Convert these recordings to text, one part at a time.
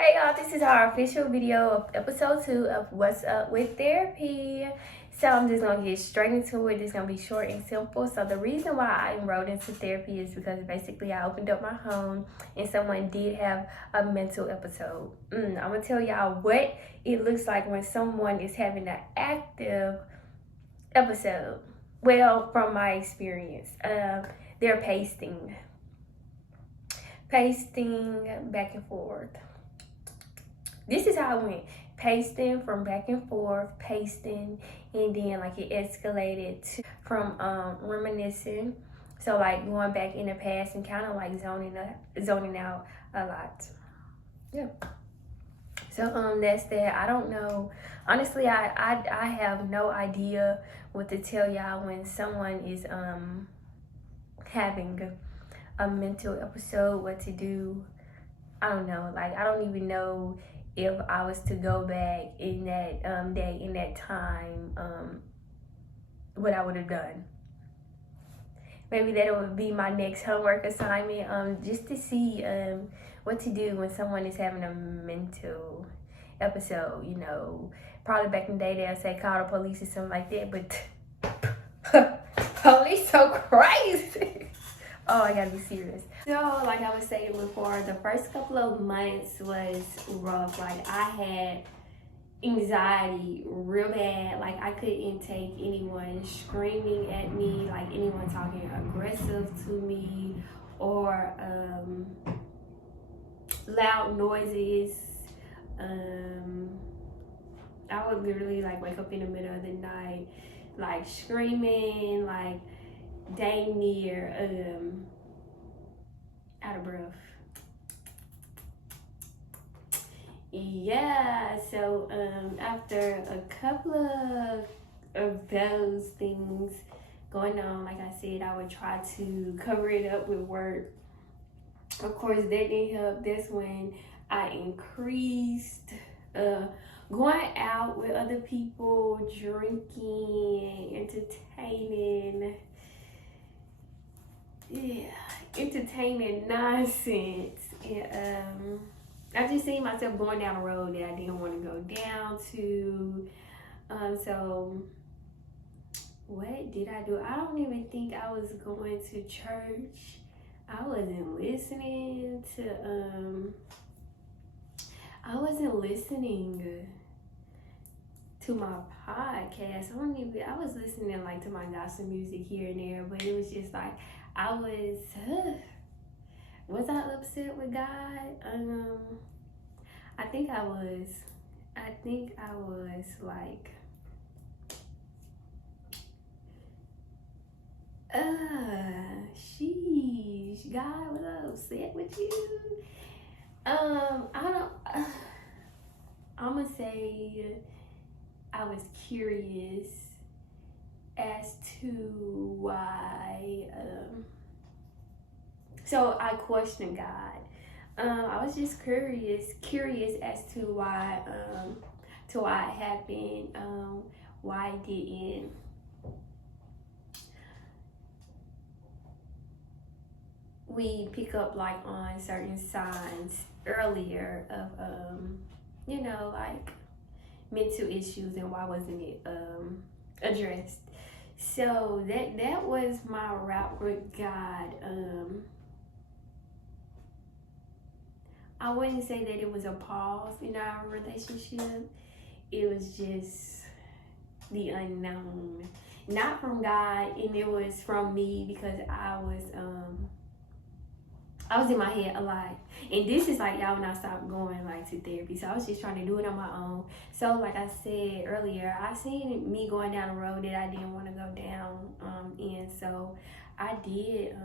Hey y'all, this is our official video of episode 2 of What's Up with Therapy. So I'm just gonna get straight into it. It's gonna be short and simple. So the reason why I enrolled into therapy is because basically I opened up my home and someone did have a mental episode. I'm gonna tell y'all what it looks like when someone is having an active episode. Well, from my experience, they're pacing back and forth. This is how it went. Pasting from back and forth, pasting, and then like it escalated to from reminiscing. So like going back in the past and kind of like zoning out a lot. Yeah. So that's that. I don't know. Honestly, I have no idea what to tell y'all when someone is having a mental episode, what to do. I don't know. Like I don't even know if I was to go back in that day, in that time, what I would have done. Maybe that would be my next homework assignment, just to see what to do when someone is having a mental episode. You know, probably back in the day they'll say call the police or something like that, but police so crazy. Oh, I gotta be serious. So, like I was saying before, the first couple of months was rough. Like, I had anxiety real bad. Like, I couldn't take anyone screaming at me, like anyone talking aggressive to me, or loud noises. I would literally like wake up in the middle of the night, like screaming, like dang near out of breath. Yeah, so after a couple of those things going on, like I said, I would try to cover it up with work. Of course, that didn't help. That's when I increased going out with other people, drinking, entertaining. Yeah, entertaining nonsense. And I just seen myself going down a road that I didn't want to go down to. So what did I do? I don't even think I was going to church. I wasn't listening to my podcast. I was listening like to my gospel music here and there, but it was just like I was I upset with God? I think I was like sheesh, God, was I upset with you? I don't I'm gonna say I was curious as to why. So I questioned God. I was just curious as to why it happened. Why it didn't. We pick up like on certain signs earlier of like mental issues, and why wasn't it addressed? So that was my route with God. I wouldn't say that it was a pause in our relationship. It was just the unknown, not from God, and it was from me because I was in my head a lot. And this is like y'all when I stopped going like to therapy. So I was just trying to do it on my own. So like I said earlier, I seen me going down a road that I didn't want to go down. And so I did.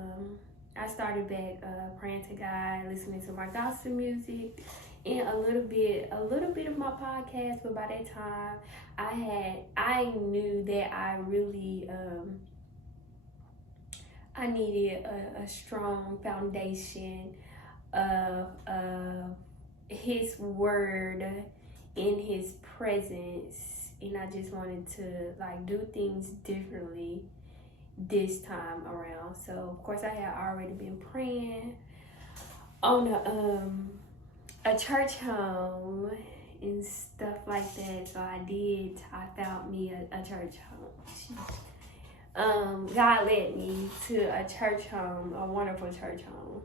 I started back praying to God, listening to my gospel music, and a little bit of my podcast. But by that time, I knew that I really I needed a strong foundation of His word in His presence, and I just wanted to like do things differently this time around. So of course I had already been praying on a church home and stuff like that. So I found me a church home. God led me to a church home, a wonderful church home.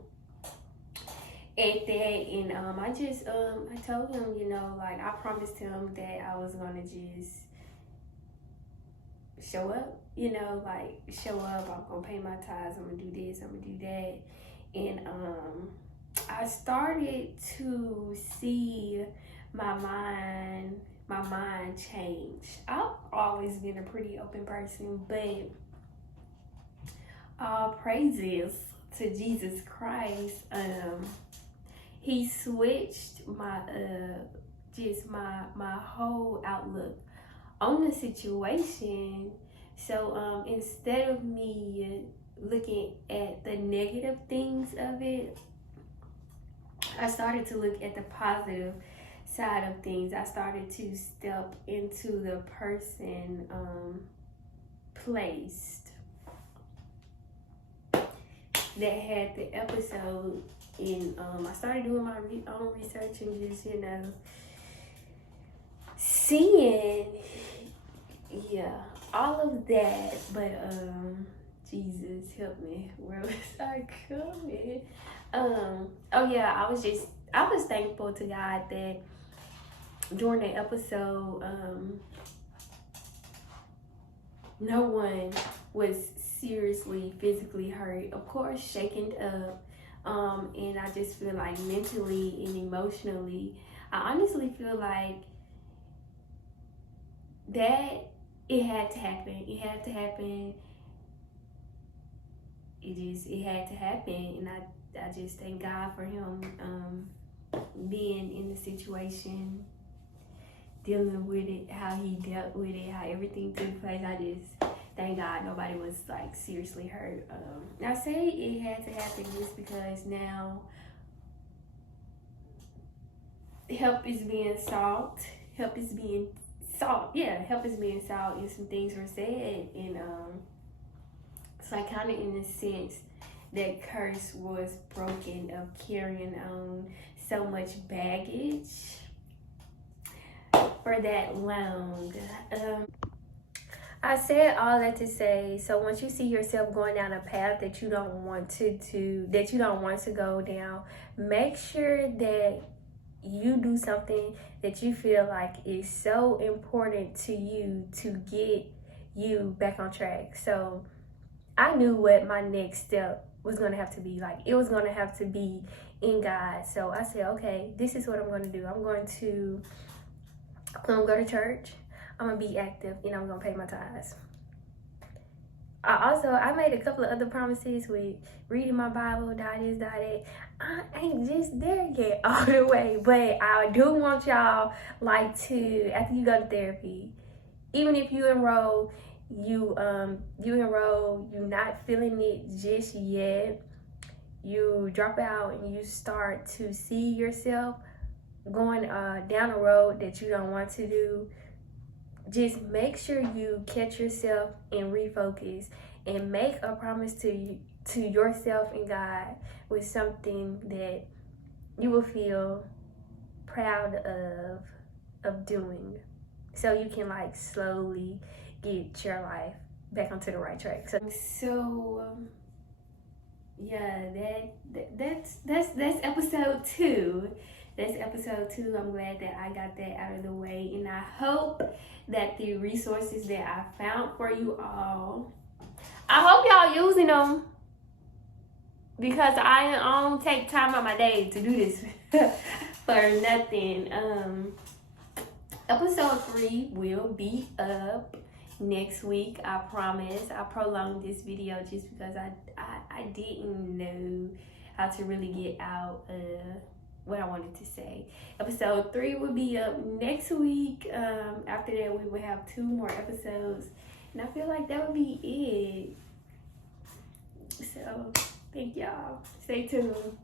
At that, and I told him, like I promised him that I was gonna just show up, show up. I'm gonna pay my tithes. I'm gonna do this. I'm gonna do that, and I started to see my mind change. I've always been a pretty open person, but all praises to Jesus Christ. He switched my my whole outlook on the situation. So instead of me looking at the negative things of it, I started to look at the positive side of things. I started to step into the person placed that had the episode. And I started doing my own research and just, seeing, all of that. But Jesus help me, where was I coming? I was thankful to God that during the episode, no one was seriously physically hurt. Of course, shaken up. And I just feel like mentally and emotionally, I honestly feel like that it had to happen. It had to happen. It had to happen. And I just thank God for him being in the situation, dealing with it, how he dealt with it, how everything took place. I just thank God nobody was like seriously hurt. I say it had to happen just because now help is being sought. Help is being sought, and some things were said, and it's like kind of in the sense that curse was broken of carrying on so much baggage for that long. I said all that to say, so once you see yourself going down a path that you don't want to go down, make sure that you do something that you feel like is so important to you to get you back on track. So I knew what my next step was going to have to be. Like, it was going to have to be in God. So I said, okay, this is what I'm going to do. I'm going to go to church. I'm going to be active, and I'm going to pay my tithes. I made a couple of other promises with reading my Bible, that. I ain't just there yet all the way, but I do want y'all, like, to, after you go to therapy, even if you enroll, you're not feeling it just yet, you drop out and you start to see yourself going down a road that you don't want to do. Just make sure you catch yourself and refocus and make a promise to yourself and God with something that you will feel proud of doing, so you can like slowly get your life back onto the right track. That's episode 2. That's episode 2. I'm glad that I got that out of the way, and I hope that the resources that I found for you all, I hope y'all using them, because I don't take time out my day to do this for nothing. Episode 3 will be up next week, I promise. I prolonged this video just because I didn't know how to really get out what I wanted to say. Episode 3 will be up next week. After that, we will have 2 more episodes, and I feel like that would be it. So thank y'all. Stay tuned.